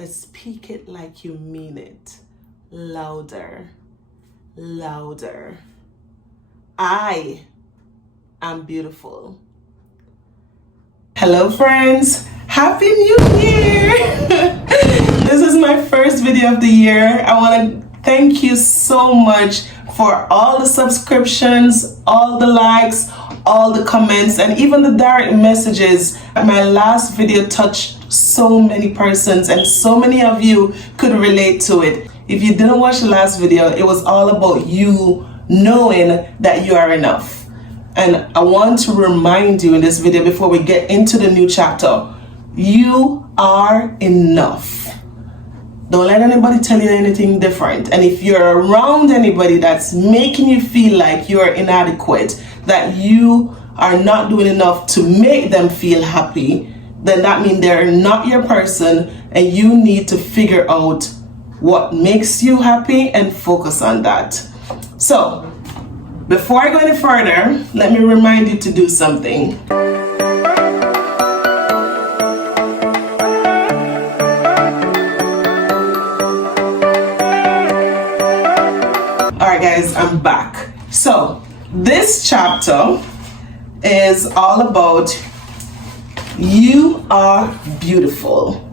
Let's speak it like you mean it. Louder, louder. I am beautiful. Hello friends, Happy New Year! This is my first video of the year. I want to thank you so much for all the subscriptions, all the likes, all the comments, and even the direct messages. My last video touched so many persons and so many of you could relate to it. If you didn't watch the last video, it was all about you knowing that you are enough. And I want to remind you in this video before we get into the new chapter, you are enough. Don't let anybody tell you anything different. And if you're around anybody that's making you feel like you're inadequate, that you are not doing enough to make them feel happy, then that means they're not your person, and you need to figure out what makes you happy and focus on that. So, before I go any further, let me remind you to do something. Alright guys, I'm back. So, this chapter is all about you are beautiful.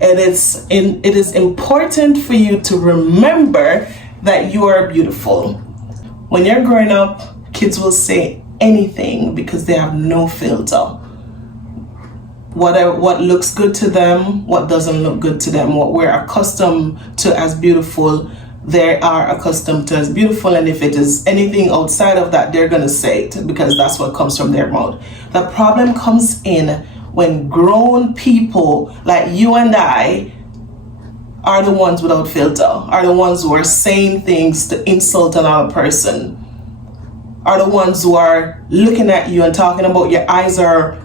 It is important for you to remember that you are beautiful. When you're growing up, kids will say anything because they have no filter. What looks good to them, what doesn't look good to them, what we're accustomed to as beautiful, they are accustomed to as beautiful, and if it is anything outside of that, they're gonna say it because that's what comes from their mouth. The problem comes in when grown people like you and I are the ones without filter, are the ones who are saying things to insult another person, are the ones who are looking at you and talking about your eyes are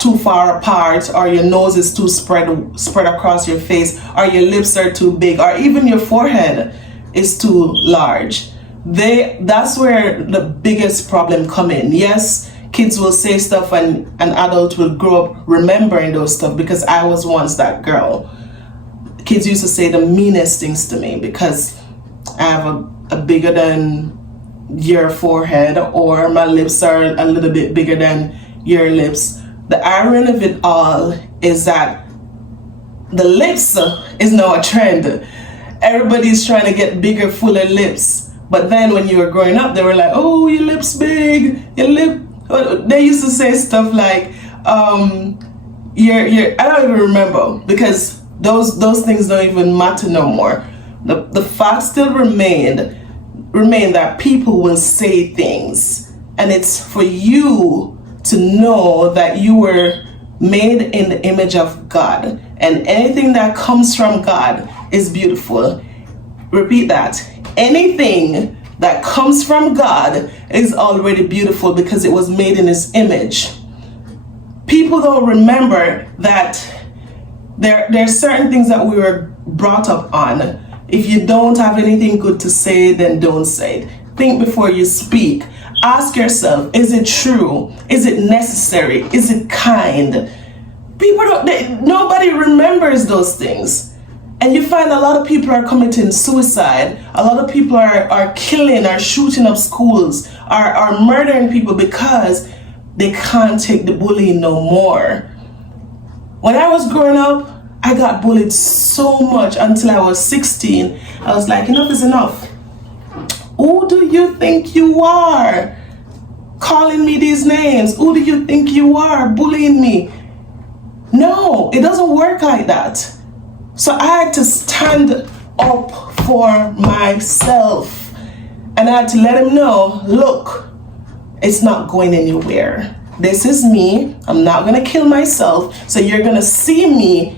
too far apart, or your nose is too spread across your face, or your lips are too big, or even your forehead is too large. That's where the biggest problem come in. Yes, kids will say stuff and an adult will grow up remembering those stuff, because I was once that girl. Kids used to say the meanest things to me because I have a bigger than your forehead, or my lips are a little bit bigger than your lips. The irony of it all is that the lips is now a trend. Everybody's trying to get bigger, fuller lips. But then when you were growing up, they were like, oh, your lips big, your lip. They used to say stuff like, I don't even remember, because those things don't even matter no more. The fact still remain that people will say things, and it's for you to know that you were made in the image of God, and anything that comes from God is beautiful. Repeat that. Anything that comes from God is already beautiful because it was made in His image. People don't remember that there are certain things that we were brought up on. If you don't have anything good to say, then don't say it. Think before you speak. Ask yourself, is it true? Is it necessary? Is it kind? Nobody remembers those things. And you find a lot of people are committing suicide. A lot of people are killing, are shooting up schools, are murdering people because they can't take the bullying no more. When I was growing up, I got bullied so much until I was 16. I was like, enough is enough. Who do you think you are calling me these names? Who do you think you are bullying me? No, it doesn't work like that. So I had to stand up for myself, and I had to let him know, look, it's not going anywhere. This is me. I'm not gonna kill myself. So you're gonna see me.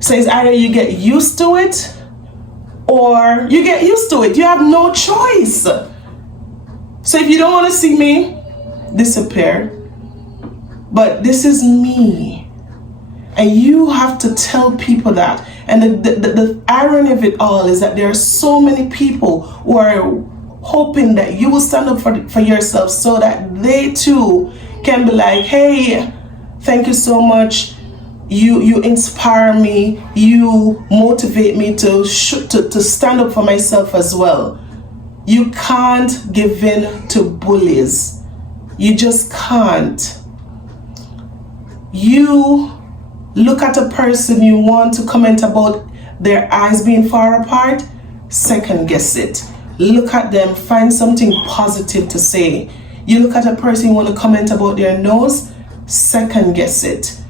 So it's either you get used to it or you get used to it. You have no choice. So if you don't want to see me, disappear. But this is me. And you have to tell people that. And the irony of it all is that there are so many people who are hoping that you will stand up for yourself so that they too can be like, hey, thank you so much. You inspire me. You motivate me to stand up for myself as well. You can't give in to bullies. You just can't. You look at a person, you want to comment about their eyes being far apart, second guess it. Look at them, find something positive to say. You look at a person, you want to comment about their nose, second guess it.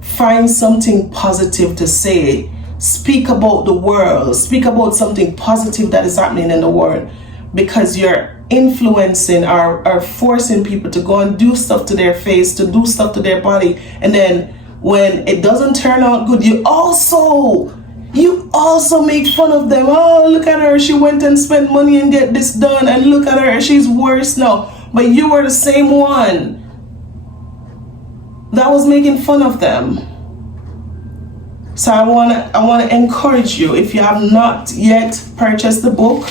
Find something positive to say. Speak about the world. Speak about something positive that is happening in the world, because you're influencing or forcing people to go and do stuff to their face, to do stuff to their body, and then when it doesn't turn out good, you also make fun of them. Oh, look at her, she went and spent money and get this done, and look at her, she's worse now. But you were the same one that was making fun of them. So I want to encourage you, if you have not yet purchased the book,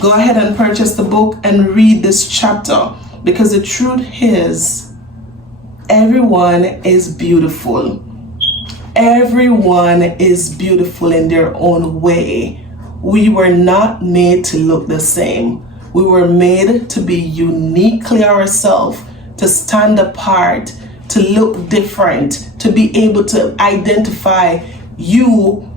go ahead and purchase the book and read this chapter, because the truth is, everyone is beautiful. Everyone is beautiful in their own way. We were not made to look the same. We were made to be uniquely ourselves, to stand apart, to look different, to be able to identify you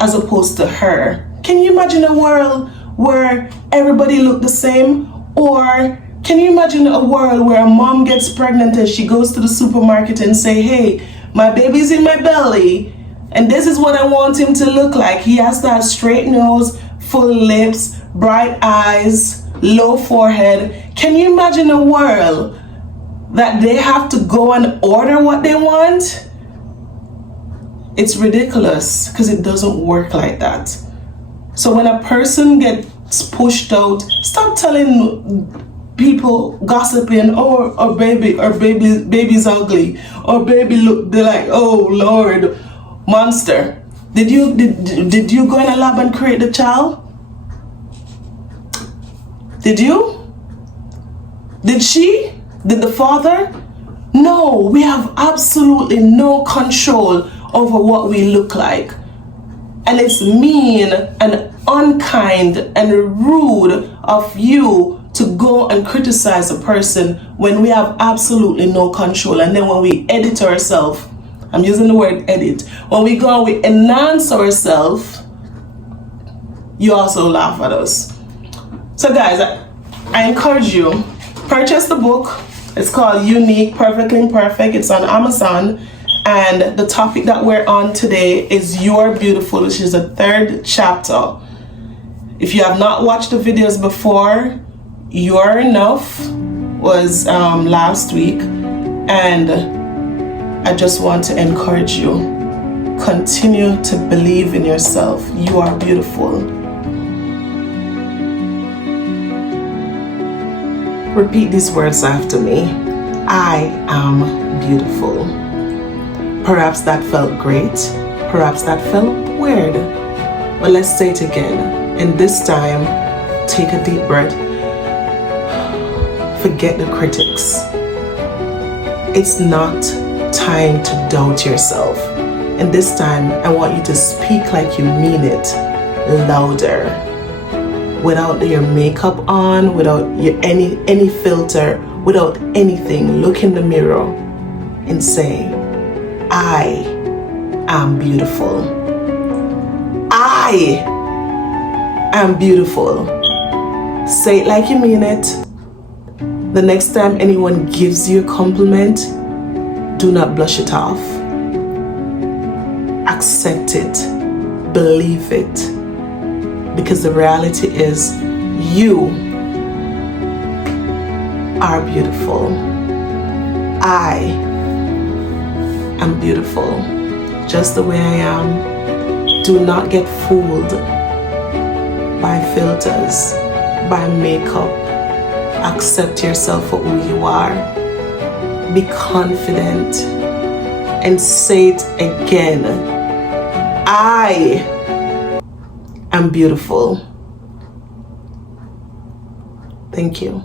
as opposed to her. Can you imagine a world where everybody looked the same? Or can you imagine a world where a mom gets pregnant and she goes to the supermarket and say, hey, my baby's in my belly and this is what I want him to look like. He has to have straight nose, full lips, bright eyes, low forehead. Can you imagine a world that they have to go and order what they want? It's ridiculous, because it doesn't work like that. So when a person gets pushed out, stop telling people, gossiping, oh, baby's ugly, or baby look, they're like, oh Lord, monster. Did you go in a lab and create the child? Did you? Did she? Did the father? No, we have absolutely no control over what we look like. And it's mean and unkind and rude of you to go and criticize a person when we have absolutely no control. And then when we edit ourselves, I'm using the word edit, when we go and we enhance ourselves, you also laugh at us. So guys, I encourage you, purchase the book. It's called Unique, Perfectly Imperfect. It's on Amazon. And the topic that we're on today is You're Beautiful, which is the 3rd chapter. If you have not watched the videos before, You're Enough was last week. And I just want to encourage you, continue to believe in yourself. You are beautiful. Repeat these words after me. I am beautiful. Perhaps that felt great. Perhaps that felt weird. But let's say it again. And this time, take a deep breath. Forget the critics. It's not time to doubt yourself. And this time, I want you to speak like you mean it, louder. Without your makeup on, without your any filter, without anything. Look in the mirror and say, I am beautiful. I am beautiful. Say it like you mean it. The next time anyone gives you a compliment, do not blush it off. Accept it. Believe it. Because the reality is, you are beautiful. I am beautiful, just the way I am. Do not get fooled by filters, by makeup. Accept yourself for who you are. Be confident and say it again. I am beautiful. Thank you.